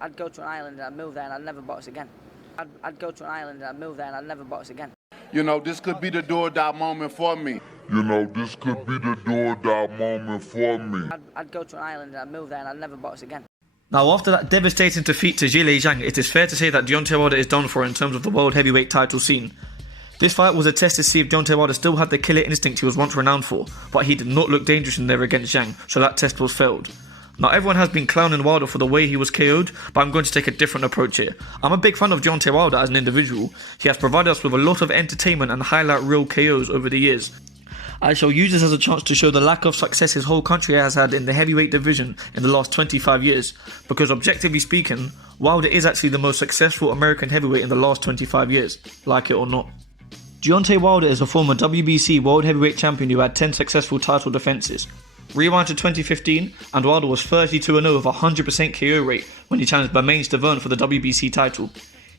I'd go to an island and I'd move there and I'd never box again. I'd go to an island and I'd move there and I'd never box again. You know, this could be the do-or-die moment for me. This could be the do-or-die moment for me. I'd go to an island and I'd move there and I'd never box again. Now, after that devastating defeat to Zhilei Zhang, it is fair to say that Deontay Wilder is done for in terms of the world heavyweight title scene. This fight was a test to see if Deontay Wilder still had the killer instinct he was once renowned for, but he did not look dangerous in there against Zhang, so that test was failed. Now, everyone has been clowning Wilder for the way he was KO'd, but I'm going to take a different approach here. I'm a big fan of Deontay Wilder as an individual. He has provided us with a lot of entertainment and highlight reel KOs over the years. I shall use this as a chance to show the lack of success his whole country has had in the heavyweight division in the last 25 years, because objectively speaking, Wilder is actually the most successful American heavyweight in the last 25 years, like it or not. Deontay Wilder is a former WBC World Heavyweight Champion who had 10 successful title defences. Rewind to 2015, and Wilder was 32-0 with a 100% KO rate when he challenged Bermane Stiverne for the WBC title.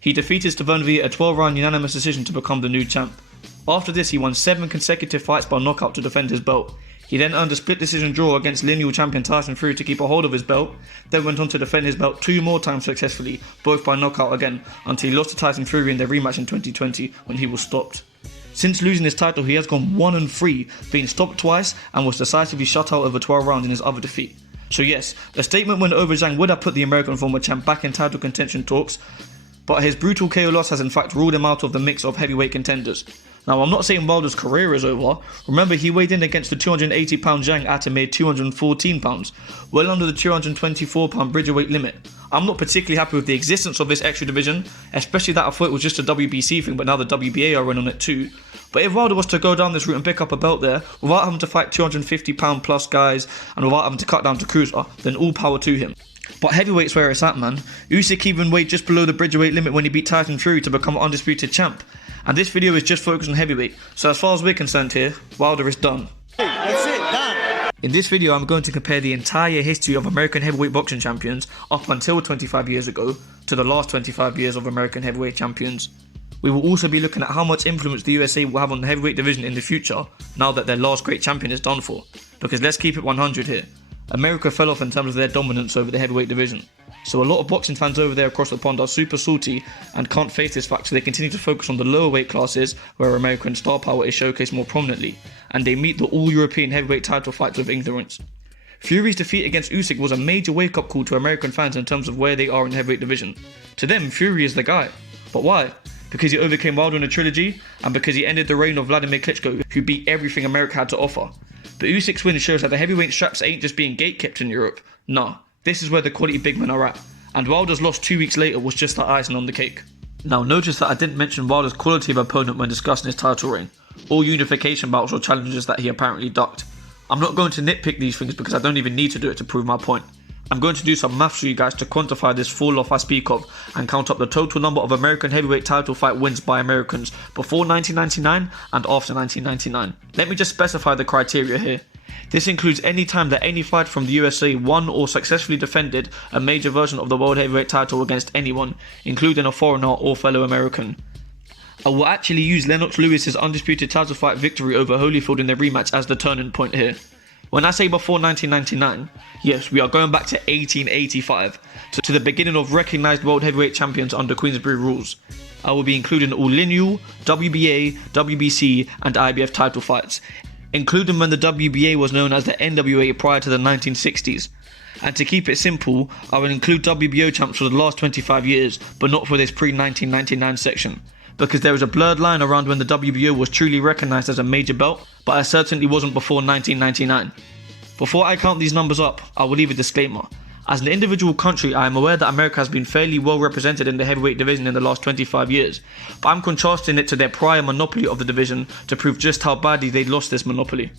He defeated Stiverne via a 12-round unanimous decision to become the new champ. After this, he won 7 consecutive fights by knockout to defend his belt. He then earned a split decision draw against lineal champion Tyson Fury to keep a hold of his belt, then went on to defend his belt 2 more times successfully, both by knockout again, until he lost to Tyson Fury in their rematch in 2020 when he was stopped. Since losing his title, he has gone 1-3, being stopped twice and was decisively shut out over 12 rounds in his other defeat. So yes, a statement win over Zhang would have put the American former champ back in title contention talks, but his brutal KO loss has in fact ruled him out of the mix of heavyweight contenders. Now, I'm not saying Wilder's career is over. Remember, he weighed in against the 280-pound Zhang at a mere 214 pounds, well under the 224-pound bridgerweight limit. I'm not particularly happy with the existence of this extra division, especially that I thought it was just a WBC thing, but now the WBA are in on it too. But if Wilder was to go down this route and pick up a belt there, without having to fight 250-pound plus guys, and without having to cut down to cruiser, then all power to him. But heavyweight's where it's at, man. Usyk even weighed just below the bridgerweight limit when he beat Tyson Fury to become undisputed champ. And this video is just focused on heavyweight, so as far as we're concerned here, Wilder is done. That's it, done. In this video, I'm going to compare the entire history of American heavyweight boxing champions up until 25 years ago to the last 25 years of American heavyweight champions. We will also be looking at how much influence the USA will have on the heavyweight division in the future now that their last great champion is done for. Because let's keep it 100 here. America fell off in terms of their dominance over the heavyweight division. So a lot of boxing fans over there across the pond are super salty and can't face this fact, so they continue to focus on the lower weight classes where American star power is showcased more prominently, and they meet the all-European heavyweight title fights with ignorance. Fury's defeat against Usyk was a major wake-up call to American fans in terms of where they are in the heavyweight division. To them, Fury is the guy. But why? Because he overcame Wilder in a trilogy, and because he ended the reign of Vladimir Klitschko, who beat everything America had to offer. But Usyk's win shows that the heavyweight straps ain't just being gatekept in Europe. Nah, this is where the quality big men are at. And Wilder's loss 2 weeks later was just the icing on the cake. Now notice that I didn't mention Wilder's quality of opponent when discussing his title reign. All unification bouts or challenges that he apparently ducked. I'm not going to nitpick these things because I don't even need to do it to prove my point. I'm going to do some maths for you guys to quantify this fall off I speak of and count up the total number of American heavyweight title fight wins by Americans before 1999 and after 1999. Let me just specify the criteria here. This includes any time that any fighter from the USA won or successfully defended a major version of the world heavyweight title against anyone, including a foreigner or fellow American. I will actually use Lennox Lewis's undisputed title fight victory over Holfyfield in their rematch as the turning point here. When I say before 1999, yes, we are going back to 1885, to the beginning of recognised world heavyweight champions under Queensberry rules. I will be including all lineal, WBA, WBC and IBF title fights, including when the WBA was known as the NWA prior to the 1960s. And to keep it simple, I will include WBO champs for the last 25 years, but not for this pre-1999 section, because there is a blurred line around when the WBO was truly recognised as a major belt, but it certainly wasn't before 1999. Before I count these numbers up, I will leave a disclaimer. As an individual country, I am aware that America has been fairly well represented in the heavyweight division in the last 25 years, but I'm contrasting it to their prior monopoly of the division to prove just how badly they lost this monopoly.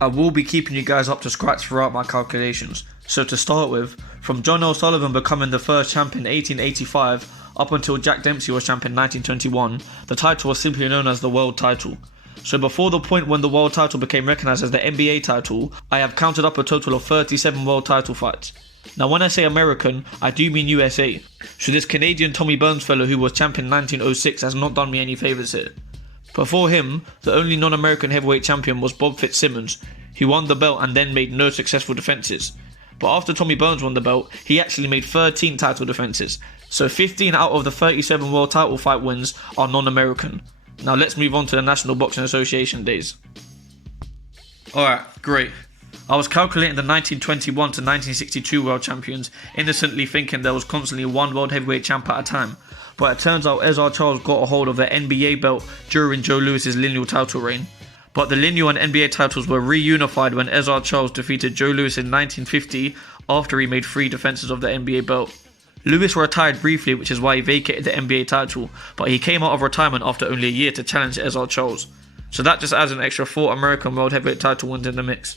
I will be keeping you guys up to scratch throughout my calculations. So to start with, from John L. Sullivan becoming the first champ in 1885 up until Jack Dempsey was champ in 1921, the title was simply known as the world title. So before the point when the world title became recognised as the NBA title, I have counted up a total of 37 world title fights. Now when I say American, I do mean USA. So this Canadian Tommy Burns fellow who was champ in 1906 has not done me any favours here. Before him, the only non-American heavyweight champion was Bob Fitzsimmons, who won the belt and then made no successful defences. But after Tommy Burns won the belt, he actually made 13 title defenses. So 15 out of the 37 world title fight wins are non-American. Now let's move on to the National Boxing Association days. Alright, great. I was calculating the 1921 to 1962 world champions, innocently thinking there was constantly one world heavyweight champ at a time. But it turns out S.R. Charles got a hold of the NBA belt during Joe Louis's lineal title reign. But the lineal and NBA titles were reunified when S.R. Charles defeated Joe Louis in 1950 after he made 3 defenses of the NBA belt. Louis retired briefly, which is why he vacated the NBA title, but he came out of retirement after only a year to challenge S.R. Charles. So that just adds an extra 4 American world heavyweight title wins in the mix.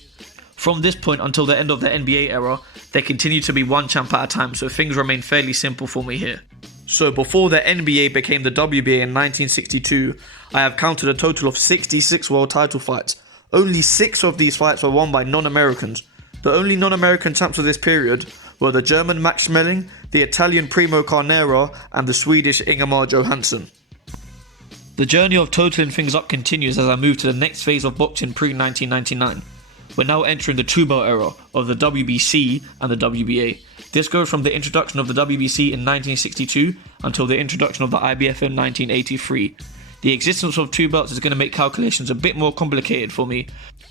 From this point until the end of the NBA era, there continued to be one champ at a time, so things remain fairly simple for me here. So before the NBA became the WBA in 1962, I have counted a total of 66 world title fights. Only 6 of these fights were won by non-Americans. The only non-American champs of this period were the German Max Schmeling, the Italian Primo Carnera, and the Swedish Ingemar Johansson. The journey of totaling things up continues as I move to the next phase of boxing pre-1999. We're now entering the two-belt era of the WBC and the WBA. This goes from the introduction of the WBC in 1962 until the introduction of the IBF in 1983. The existence of 2 belts is going to make calculations a bit more complicated for me,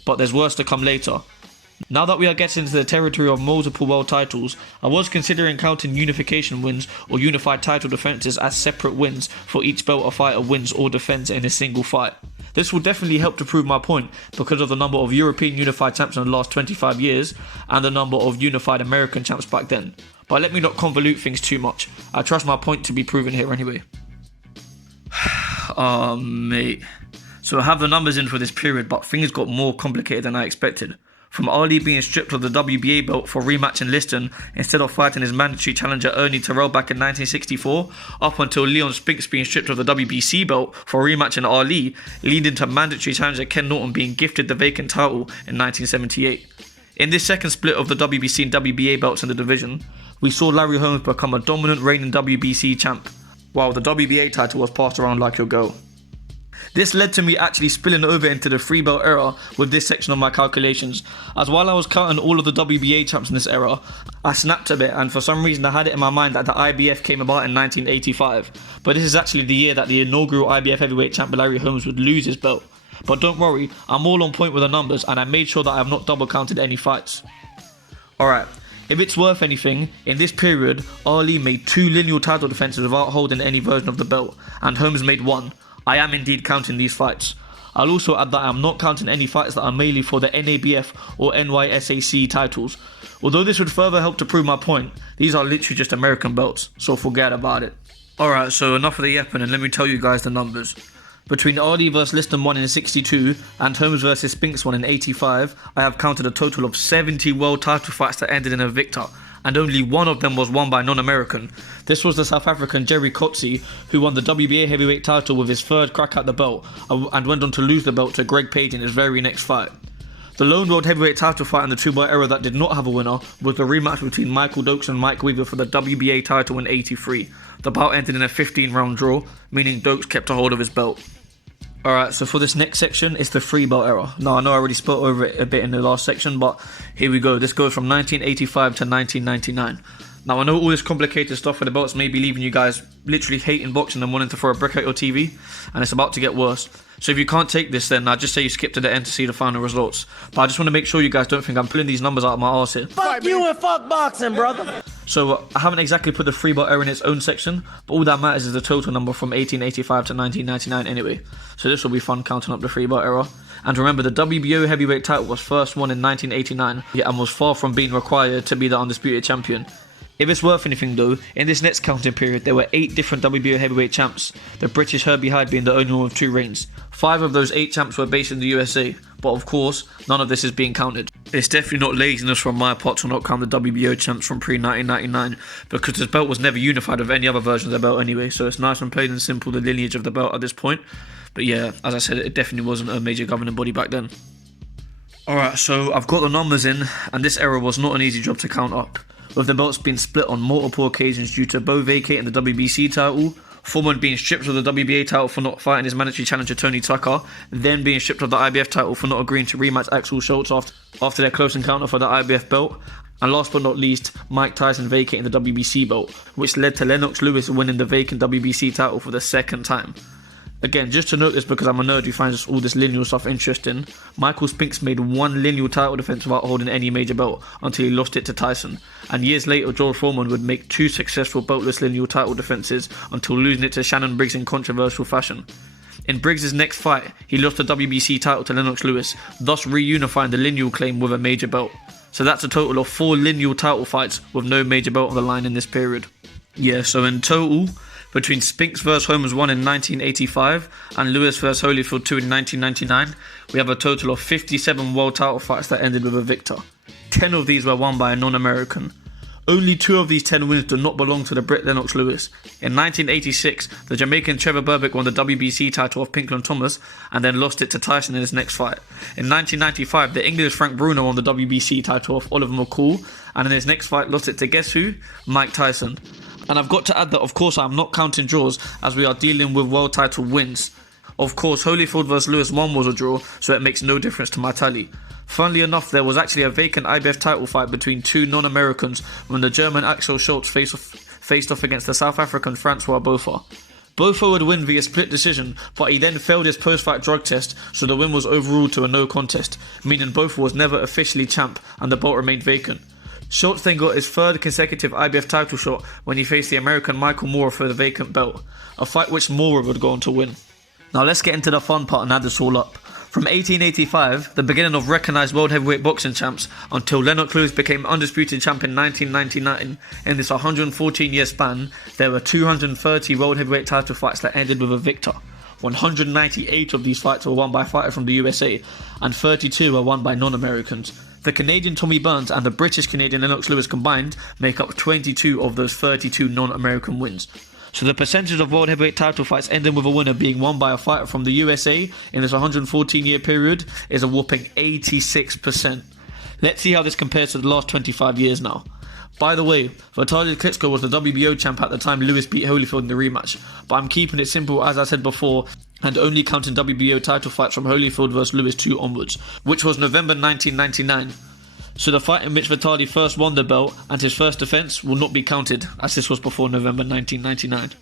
but there's worse to come later. Now that we are getting into the territory of multiple world titles, I was considering counting unification wins or unified title defenses as separate wins for each belt a fighter wins or defends in a single fight. This will definitely help to prove my point because of the number of European unified champs in the last 25 years and the number of unified American champs back then. But let me not convolute things too much. I trust my point to be proven here anyway. Mate. So I have the numbers in for this period, but things got more complicated than I expected. From Ali being stripped of the WBA belt for rematch in Liston instead of fighting his mandatory challenger Ernie Terrell back in 1964, up until Leon Spinks being stripped of the WBC belt for rematch in Ali, leading to mandatory challenger Ken Norton being gifted the vacant title in 1978. In this second split of the WBC and WBA belts in the division, we saw Larry Holmes become a dominant reigning WBC champ, while the WBA title was passed around like your girl. This led to me actually spilling over into the 3-belt era with this section of my calculations, as while I was counting all of the WBA champs in this era, I snapped a bit and for some reason I had it in my mind that the IBF came about in 1985, but this is actually the year that the inaugural IBF heavyweight champ Larry Holmes would lose his belt. But don't worry, I'm all on point with the numbers and I made sure that I have not double counted any fights. Alright, if it's worth anything, in this period, Ali made 2 lineal title defenses without holding any version of the belt, and Holmes made 1. I am indeed counting these fights. I'll also add that I am not counting any fights that are mainly for the NABF or NYSAC titles. Although this would further help to prove my point, these are literally just American belts, so forget about it. Alright, so enough of the yapping and let me tell you guys the numbers. Between Ali vs Liston 1 in 62 and Holmes vs Spinks 1 in 85, I have counted a total of 70 world title fights that ended in a victor, and only 1 of them was won by non-American. This was the South African Jerry Coetzee, who won the WBA heavyweight title with his 3rd crack at the belt and went on to lose the belt to Greg Page in his very next fight. The lone world heavyweight title fight in the 2-belt era that did not have a winner was the rematch between Michael Dokes and Mike Weaver for the WBA title in 83. The bout ended in a 15-round draw, meaning Dokes kept a hold of his belt. Alright, so for this next section, it's the 3-belt era. Now, I know I already spoke over it a bit in the last section, but here we go. This goes from 1985 to 1999. Now, I know all this complicated stuff with the belts may be leaving you guys literally hating boxing and wanting to throw a brick at your TV, and it's about to get worse. So if you can't take this, then I'd just say you skip to the end to see the final results. But I just want to make sure you guys don't think I'm pulling these numbers out of my arse here. Fuck you and fuck boxing, brother. So I haven't exactly put the 3-belt era in its own section, but all that matters is the total number from 1885 to 1999 anyway. So this will be fun counting up the 3-belt era. And remember, the WBO heavyweight title was first won in 1989 and was far from being required to be the undisputed champion. If it's worth anything though, in this next counting period there were 8 different WBO heavyweight champs, the British Herbie Hyde being the only one with 2 reigns. 5 of those 8 champs were based in the USA, but of course, none of this is being counted. It's definitely not laziness from my part to not count the WBO champs from pre-1999, because this belt was never unified with any other version of the belt anyway, so it's nice and plain and simple the lineage of the belt at this point. But yeah, as I said, it definitely wasn't a major governing body back then. Alright, so I've got the numbers in, and this era was not an easy job to count up, with the belts being split on multiple occasions due to Bo vacating the WBC title, Foreman being stripped of the WBA title for not fighting his mandatory challenger Tony Tucker, then being stripped of the IBF title for not agreeing to rematch Axel Schultz after their close encounter for the IBF belt, And last but not least, Mike Tyson vacating the WBC belt, which led to Lennox Lewis winning the vacant WBC title for the second time. Again, just to note this because I'm a nerd who finds all this lineal stuff interesting, Michael Spinks made one lineal title defense without holding any major belt until he lost it to Tyson. And years later, George Foreman would make 2 successful beltless lineal title defenses until losing it to Shannon Briggs in controversial fashion. In Briggs' next fight, he lost the WBC title to Lennox Lewis, thus reunifying the lineal claim with a major belt. So that's a total of 4 lineal title fights with no major belt on the line in this period. Yeah, so in total, between Spinks vs Holmes 1 in 1985 and Lewis vs Holyfield 2 in 1999, we have a total of 57 world title fights that ended with a victor. 10 of these were won by a non-American. Only 2 of these 10 wins do not belong to the Brit Lennox Lewis. In 1986, the Jamaican Trevor Berbick won the WBC title of Pinklon Thomas and then lost it to Tyson in his next fight. In 1995, the English Frank Bruno won the WBC title of Oliver McCall and in his next fight lost it to guess who? Mike Tyson. And I've got to add that of course I'm not counting draws as we are dealing with world title wins. Of course, Holyfield vs Lewis 1 was a draw, so it makes no difference to my tally. Funnily enough, there was actually a vacant IBF title fight between 2 non-Americans when the German Axel Schultz faced off against the South African Francois Botha. Botha would win via split decision, but he then failed his post-fight drug test, so the win was overruled to a no contest, meaning Botha was never officially champ and the belt remained vacant. Schultz then got his 3rd consecutive IBF title shot when he faced the American Michael Moorer for the vacant belt, a fight which Moorer would go on to win. Now let's get into the fun part and add this all up. From 1885, the beginning of recognised world heavyweight boxing champs, until Lennox Lewis became undisputed champ in 1999, in this 114-year span, there were 230 world heavyweight title fights that ended with a victor. 198 of these fights were won by fighters from the USA, and 32 were won by non-Americans. The Canadian Tommy Burns and the British Canadian Lennox Lewis combined make up 22 of those 32 non-American wins. So the percentage of world heavyweight title fights ending with a winner being won by a fighter from the USA in this 114-year period is a whopping 86%. Let's see how this compares to the last 25 years now. By the way, Wladimir Klitschko was the WBO champ at the time Lewis beat Holyfield in the rematch, but I'm keeping it simple as I said before and only counting WBO title fights from Holyfield vs Lewis 2 onwards, which was November 1999. So the fight in which Vitali first won the belt and his first defence will not be counted, as this was before November 1999.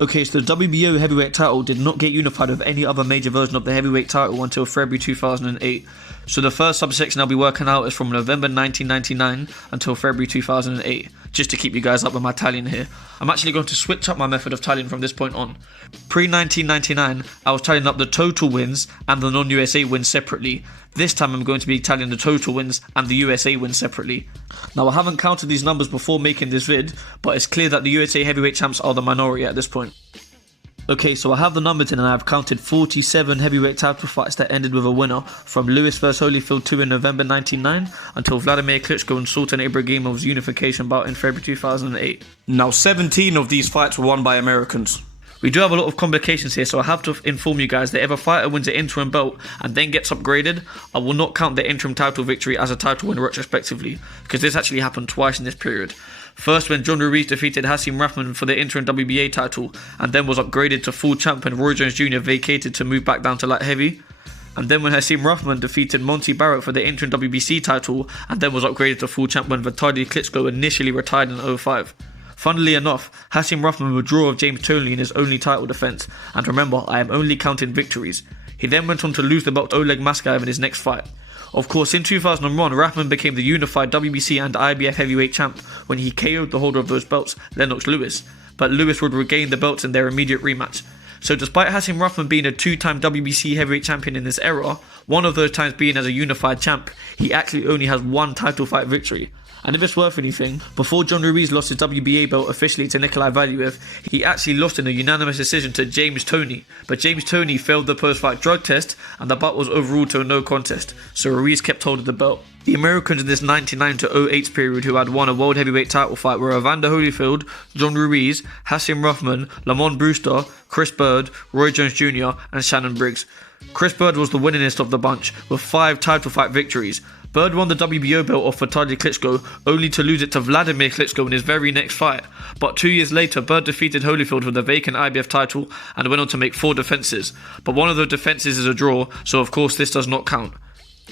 Okay, so the WBO heavyweight title did not get unified with any other major version of the heavyweight title until February 2008. So the first subsection I'll be working out is from November 1999 until February 2008, just to keep you guys up with my tallying here. I'm actually going to switch up my method of tallying from this point on. Pre-1999, I was tallying up the total wins and the non-USA wins separately. This time I'm going to be tallying the total wins and the USA wins separately. Now I haven't counted these numbers before making this vid, but it's clear that the USA heavyweight champs are the minority at this point. Okay, so I have the numbers in and I've counted 47 heavyweight title fights that ended with a winner, from Lewis vs Holyfield 2 in November 1999 until Wladimir Klitschko and Sultan Ibragimov's unification bout in February 2008. Now 17 of these fights were won by Americans. We do have a lot of complications here, so I have to inform you guys that if a fighter wins an interim belt and then gets upgraded, I will not count the interim title victory as a title win retrospectively, because this actually happened twice in this period. First when John Ruiz defeated Hasim Rahman for the interim WBA title and then was upgraded to full champ when Roy Jones Jr. vacated to move back down to light heavy. And then when Hasim Rahman defeated Monty Barrett for the interim WBC title and then was upgraded to full champ when Vitali Klitschko initially retired in 2005. Funnily enough, Hasim Rahman would draw of James Toney in his only title defence, and remember, I am only counting victories. He then went on to lose the belt to Oleg Maskaev in his next fight. Of course, in 2001, Rahman became the unified WBC and IBF heavyweight champ when he KO'd the holder of those belts, Lennox Lewis, but Lewis would regain the belts in their immediate rematch. So despite Hasim Rahman being a 2-time WBC heavyweight champion in this era, one of those times being as a unified champ, he actually only has 1 title fight victory. And if it's worth anything, before John Ruiz lost his WBA belt officially to Nikolai Valuev, he actually lost in a unanimous decision to James Toney. But James Toney failed the post-fight drug test and the bout was overruled to a no contest, so Ruiz kept hold of the belt. The Americans in this 99 to 08 period who had won a world heavyweight title fight were Evander Holyfield, John Ruiz, Hasim Rahman, Lamont Brewster, Chris Bird, Roy Jones Jr. and Shannon Briggs. Chris Bird was the winningest of the bunch, with 5 title fight victories. Bird won the WBO belt off Vitali Klitschko, only to lose it to Wladimir Klitschko in his very next fight. But 2 years later, Bird defeated Holyfield for the vacant IBF title and went on to make 4 defences. But one of those defences is a draw, so of course this does not count.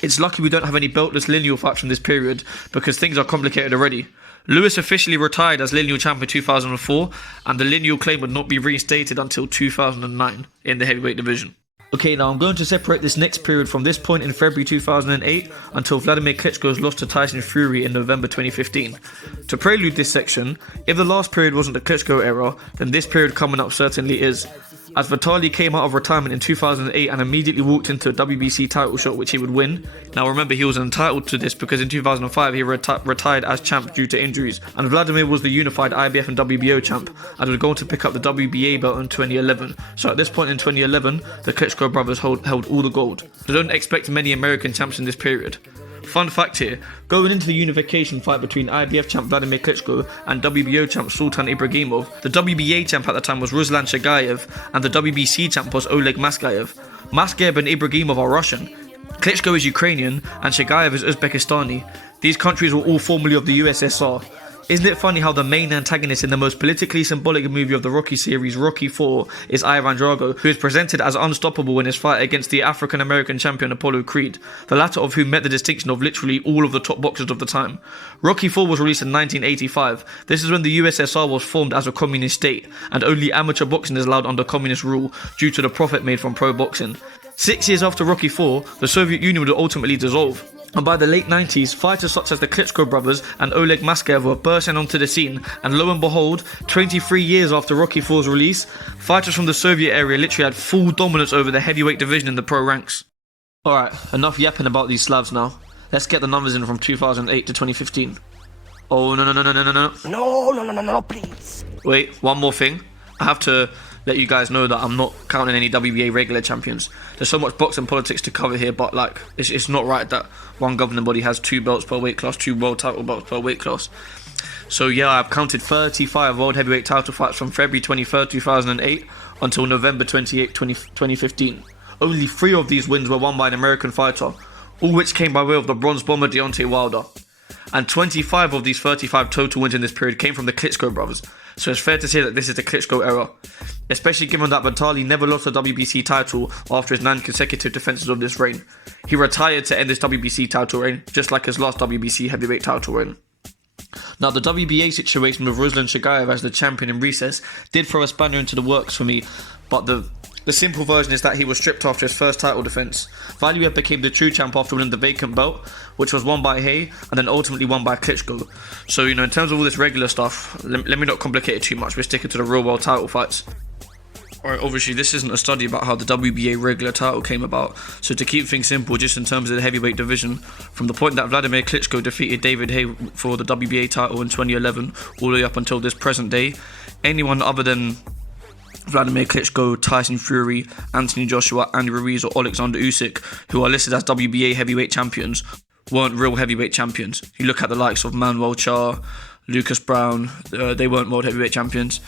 It's lucky we don't have any beltless lineal fights from this period because things are complicated already. Lewis officially retired as lineal champ in 2004 and the lineal claim would not be reinstated until 2009 in the heavyweight division. Okay, now I'm going to separate this next period from this point in February 2008 until Wladimir Klitschko's loss to Tyson Fury in November 2015. To prelude this section, if the last period wasn't the Klitschko era, then this period coming up certainly is. As Vitaly came out of retirement in 2008 and immediately walked into a WBC title shot which he would win. Now remember, he was entitled to this because in 2005 he retired as champ due to injuries, and Wladimir was the unified IBF and WBO champ and was going to pick up the WBA belt in 2011. So at this point in 2011, the Klitschko brothers held all the gold. So don't expect many American champs in this period. Fun fact here, going into the unification fight between IBF champ Wladimir Klitschko and WBO champ Sultan Ibragimov, the WBA champ at the time was Ruslan Chagayev and the WBC champ was Oleg Maskayev. Maskayev and Ibragimov are Russian, Klitschko is Ukrainian and Chagayev is Uzbekistani. These countries were all formerly of the U.S.A. Isn't it funny how the main antagonist in the most politically symbolic movie of the Rocky series, Rocky IV, is Ivan Drago, who is presented as unstoppable in his fight against the African-American champion Apollo Creed, the latter of whom met the distinction of literally all of the top boxers of the time. Rocky IV was released in 1985. This is when the USSR was formed as a communist state, and only amateur boxing is allowed under communist rule due to the profit made from pro boxing. 6 years after Rocky IV, the Soviet Union would ultimately dissolve. And by the late 90s, fighters such as the Klitschko brothers and Oleg Maskayev were bursting onto the scene, and lo and behold, 23 years after Rocky IV's release, fighters from the Soviet area literally had full dominance over the heavyweight division in the pro ranks. Alright, enough yapping about these Slavs now. Let's get the numbers in from 2008 to 2015. Oh, no, please. Wait, one more thing. I have to let you guys know that I'm not counting any WBA regular champions. There's so much boxing politics to cover here, but like, it's not right that one governing body has 2 belts per weight class, 2 world title belts per weight class. So yeah, I've counted 35 world heavyweight title fights from February 23rd, 2008 until November 28th, 2015. Only 3 of these wins were won by an American fighter, all which came by way of the bronze bomber Deontay Wilder. And 25 of these 35 total wins in this period came from the Klitschko brothers. So it's fair to say that this is the Klitschko era, especially given that Vitaly never lost a WBC title after his 9 consecutive defenses of this reign. He retired to end this WBC title reign, just like his last WBC heavyweight title reign. Now the WBA situation with Ruslan Chagayev as the champion in recess did throw a spanner into the works for me, but the simple version is that he was stripped after his first title defense. Wladimir became the true champ after winning the vacant belt, which was won by Hay and then ultimately won by Klitschko. So, in terms of all this regular stuff, let me not complicate it too much. We're sticking to the real world title fights. Alright, obviously this isn't a study about how the WBA regular title came about, so to keep things simple, just in terms of the heavyweight division, from the point that Wladimir Klitschko defeated David Hay for the WBA title in 2011 all the way up until this present day, anyone other than Wladimir Klitschko, Tyson Fury, Anthony Joshua, Andy Ruiz or Alexander Usyk, who are listed as WBA heavyweight champions, weren't real heavyweight champions. You look at the likes of Manuel Charr, Lucas Brown, they weren't world heavyweight champions.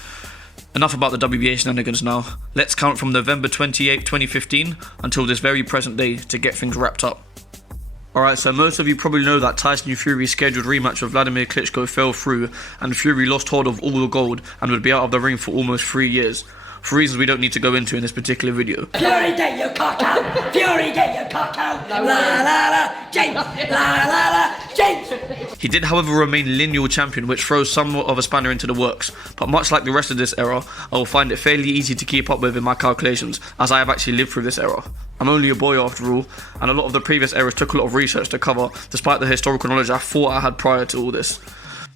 Enough about the WBA shenanigans now. Let's count from November 28, 2015 until this very present day to get things wrapped up. Alright, so most of you probably know that Tyson Fury's scheduled rematch with Wladimir Klitschko fell through and Fury lost hold of all the gold and would be out of the ring for almost 3 years. For reasons we don't need to go into in this particular video. Fury, get your cock out! Fury, get your cock out! La la la, James! La la la, James! He did, however, remain lineal champion, which throws somewhat of a spanner into the works. But much like the rest of this era, I will find it fairly easy to keep up with in my calculations, as I have actually lived through this era. I'm only a boy after all, and a lot of the previous eras took a lot of research to cover, despite the historical knowledge I thought I had prior to all this.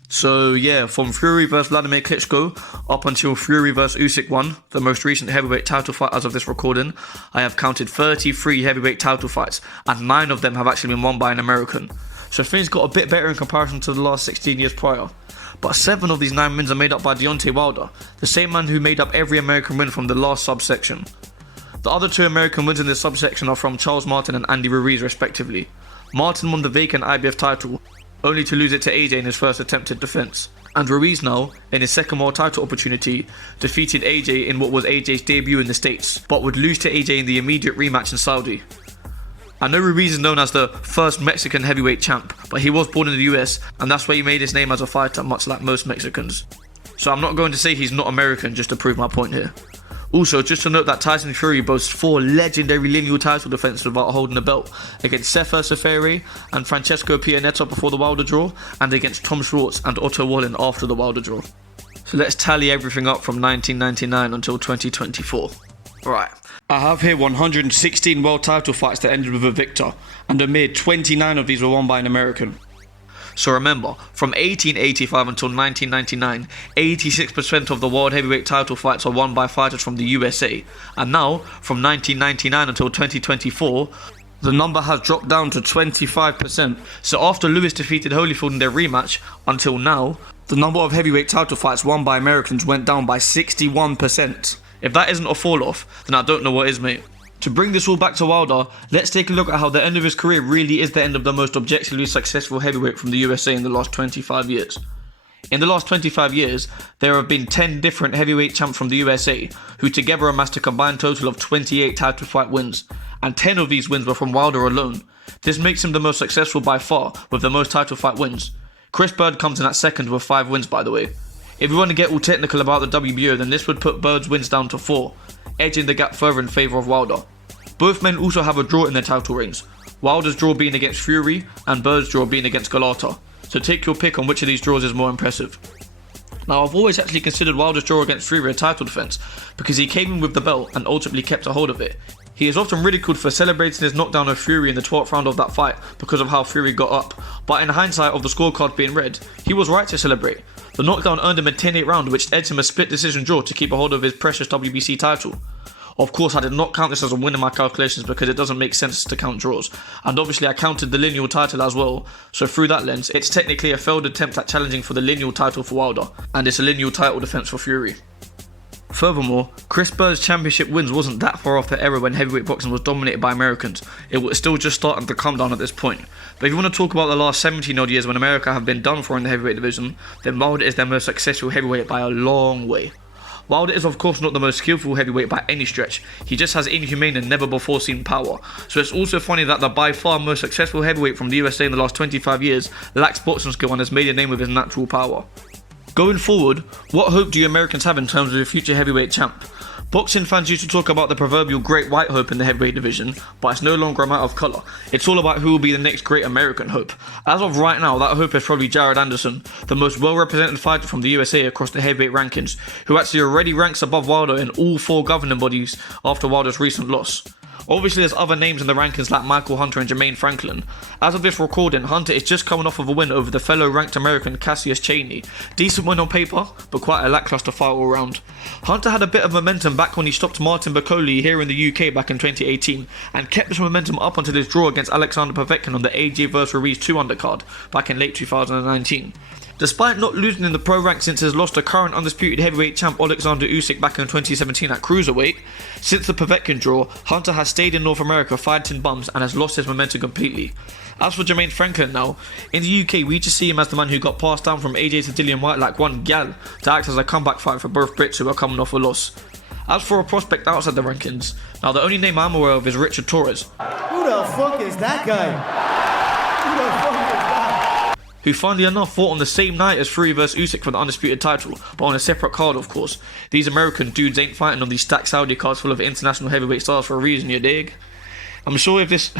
So yeah, from Fury vs Wladimir Klitschko up until Fury vs Usyk 1, the most recent heavyweight title fight as of this recording, I have counted 33 heavyweight title fights, and 9 of them have actually been won by an American. So things got a bit better in comparison to the last 16 years prior. But 7 of these 9 wins are made up by Deontay Wilder, the same man who made up every American win from the last subsection. The other 2 American wins in this subsection are from Charles Martin and Andy Ruiz respectively. Martin won the vacant IBF title, only to lose it to AJ in his first attempted defense. And Ruiz now, in his second world title opportunity, defeated AJ in what was AJ's debut in the States, but would lose to AJ in the immediate rematch in Saudi. I know Ruiz is known as the first Mexican heavyweight champ, but he was born in the US, and that's where he made his name as a fighter, much like most Mexicans. So I'm not going to say he's not American just to prove my point here. Also, just to note that Tyson Fury boasts 4 legendary lineal title defenses without holding a belt, against Sefer Seferi and Francesco Pianetta before the Wilder draw, and against Tom Schwartz and Otto Wallin after the Wilder draw. So let's tally everything up from 1999 until 2024. Right, I have here 116 world title fights that ended with a victor, and a mere 29 of these were won by an American. So remember, from 1885 until 1999, 86% of the world heavyweight title fights are won by fighters from the USA. And now, from 1999 until 2024, the number has dropped down to 25%. So after Lewis defeated Holyfield in their rematch, until now, the number of heavyweight title fights won by Americans went down by 61%. If that isn't a fall off, then I don't know what is, mate. To bring this all back to Wilder, let's take a look at how the end of his career really is the end of the most objectively successful heavyweight from the USA in the last 25 years. In the last 25 years, there have been 10 different heavyweight champs from the USA, who together amassed a combined total of 28 title fight wins, and 10 of these wins were from Wilder alone. This makes him the most successful by far, with the most title fight wins. Chris Bird comes in at second with 5 wins, by the way. If we want to get all technical about the WBO, then this would put Bird's wins down to 4, edging the gap further in favour of Wilder. Both men also have a draw in their title reigns, Wilder's draw being against Fury and Bird's draw being against Galata, so take your pick on which of these draws is more impressive. Now, I've always actually considered Wilder's draw against Fury a title defence, because he came in with the belt and ultimately kept a hold of it. He is often ridiculed for celebrating his knockdown of Fury in the 12th round of that fight because of how Fury got up, but in hindsight of the scorecard being read, he was right to celebrate. The knockdown earned him a 10-8 round, which edged him a split decision draw to keep a hold of his precious WBC title. Of course, I did not count this as a win in my calculations because it doesn't make sense to count draws, and obviously I counted the lineal title as well, so through that lens, it's technically a failed attempt at challenging for the lineal title for Wilder, and it's a lineal title defence for Fury. Furthermore, Chris Bird's championship wins wasn't that far off the era when heavyweight boxing was dominated by Americans. It was still just starting to come down at this point. But if you want to talk about the last 17 odd years when America have been done for in the heavyweight division, then Wilder is their most successful heavyweight by a long way. Wilder is of course not the most skillful heavyweight by any stretch, he just has inhumane and never before seen power. So it's also funny that the by far most successful heavyweight from the USA in the last 25 years lacks boxing skill and has made a name with his natural power. Going forward, what hope do you Americans have in terms of a future heavyweight champ? Boxing fans used to talk about the proverbial great white hope in the heavyweight division, but it's no longer a matter of colour. It's all about who will be the next great American hope. As of right now, that hope is probably Jared Anderson, the most well-represented fighter from the USA across the heavyweight rankings, who actually already ranks above Wilder in all 4 governing bodies after Wilder's recent loss. Obviously there's other names in the rankings like Michael Hunter and Jermaine Franklin. As of this recording, Hunter is just coming off of a win over the fellow ranked American Cassius Chaney. Decent win on paper, but quite a lackluster fight all round. Hunter had a bit of momentum back when he stopped Martin Bakole here in the UK back in 2018, and kept this momentum up until his draw against Alexander Povetkin on the AJ vs Ruiz 2 undercard back in late 2019. Despite not losing in the pro rank since his loss to current undisputed heavyweight champ Alexander Usyk back in 2017 at cruiserweight, since the Povetkin draw, Hunter has stayed in North America fighting bums and has lost his momentum completely. As for Jermaine Franklin now, in the UK we just see him as the man who got passed down from AJ to Dillian White like one gal to act as a comeback fight for both Brits who are coming off a loss. As for a prospect outside the rankings, now the only name I'm aware of is Richard Torres. Who the fuck is that guy? Who the fuck is that? Who funnily enough fought on the same night as Fury vs Usyk for the undisputed title, but on a separate card of course. These American dudes ain't fighting on these stacked Saudi cards full of international heavyweight stars for a reason, you dig? I'm sure if this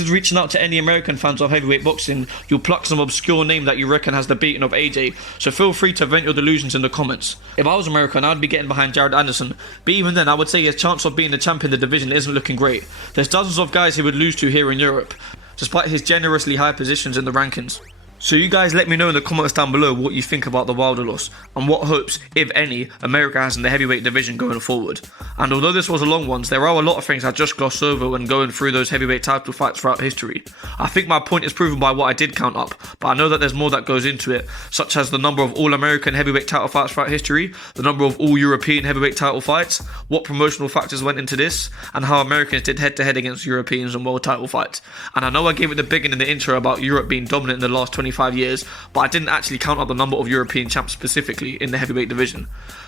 is reaching out to any American fans of heavyweight boxing, you'll pluck some obscure name that you reckon has the beating of AJ, so feel free to vent your delusions in the comments. If I was American, I'd be getting behind Jared Anderson, but even then I would say his chance of being the champion in the division isn't looking great. There's dozens of guys he would lose to here in Europe, despite his generously high positions in the rankings. So you guys let me know in the comments down below what you think about the Wilder loss, and what hopes, if any, America has in the heavyweight division going forward. And although this was a long one, there are a lot of things I just glossed over when going through those heavyweight title fights throughout history. I think my point is proven by what I did count up, but I know that there's more that goes into it, such as the number of all-American heavyweight title fights throughout history, the number of all-European heavyweight title fights, what promotional factors went into this, and how Americans did head-to-head against Europeans in world title fights. And I know I gave it the big one in the intro about Europe being dominant in the last 25 years, but I didn't actually count up the number of European champs specifically in the heavyweight division.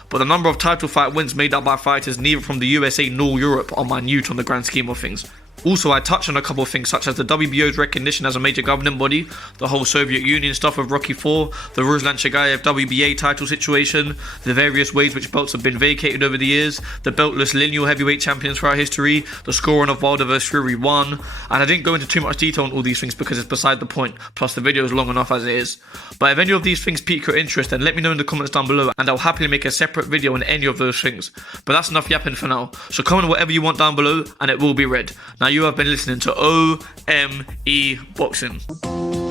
But the number of title fight wins made up by fighters neither from the USA nor Europe are minute on the grand scheme of things. Also, I touched on a couple of things such as the WBO's recognition as a major governing body, the whole Soviet Union stuff with Rocky IV, the Ruslan Chagayev WBA title situation, the various ways which belts have been vacated over the years, the beltless lineal heavyweight champions throughout history, the scoring of Wilder vs Fury 1, and I didn't go into too much detail on all these things because it's beside the point, plus the video is long enough as it is. But if any of these things pique your interest, then let me know in the comments down below and I'll happily make a separate video on any of those things. But that's enough yapping for now, so comment whatever you want down below and it will be read. Now you have been listening to O.M.E Boxing.